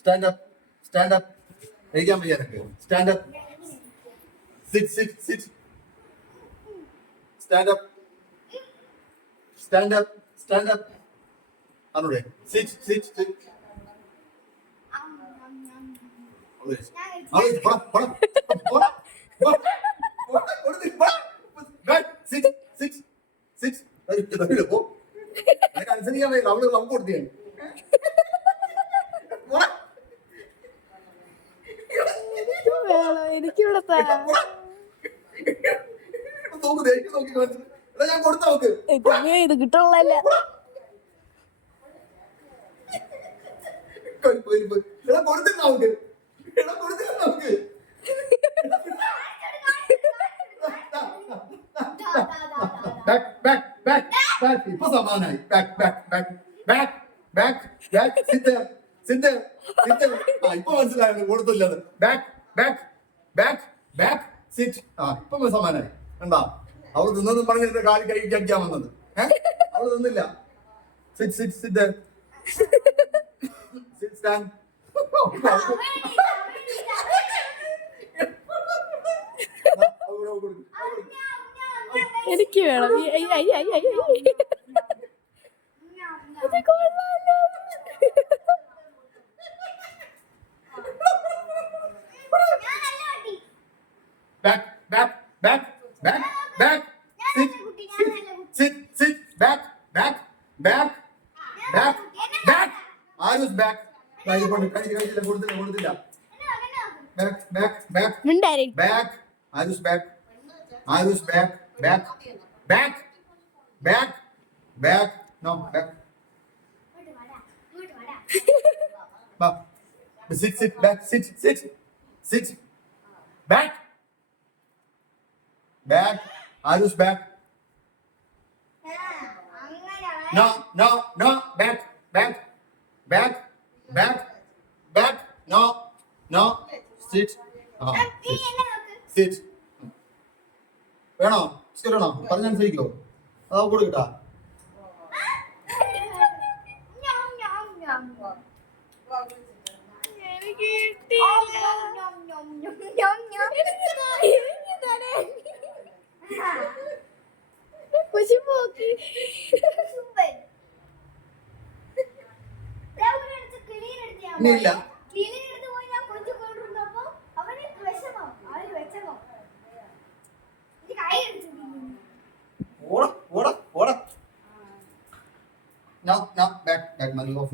Stand up. Stand up. ഇരിക്കാൻ വയ്യ നിനക്ക്. Stand up. Sit, sit, sit. Stand up. Stand up. Stand up. Anude. Sit, sit, sit. Sit, sit, sit. അനുസരിക്കാൻ വയ്യ. അവള് നമുക്ക് കൊടുത്തിയാണ്. എനിക്കിവിടെ ഞാൻ കൊടുത്ത നോക്ക്. ഇത് കിട്ടുള്ളല്ല. കൊടുത്തില്ല നമുക്ക്. കൊടുത്തില്ല നമുക്ക്. ഇപ്പൊ സമാധാനായി. ഇപ്പൊ മനസ്സിലായിരുന്നു കൊടുത്തില്ലത്. ഇപ്പൊ സമാധാനായി. എന്താ അവള് തിന്നെന്ന് പറഞ്ഞിട്ട് കാലി കൈ കഴിക്കാൻ വന്നത്. അവള് തിന്നില്ല. എനിക്ക് വേണം. ഇത് കൊള്ളാലോ. Ayush back. No, back. No. Sit. Sit. വേണോ? ബിസ്ക്കറ്റ് വേണോ? പറഞ്ഞനുസരിക്കോ? അതാ കൊടുക്കട്ടാ. ഇല്ല ഓടാ. No, back, man. Off.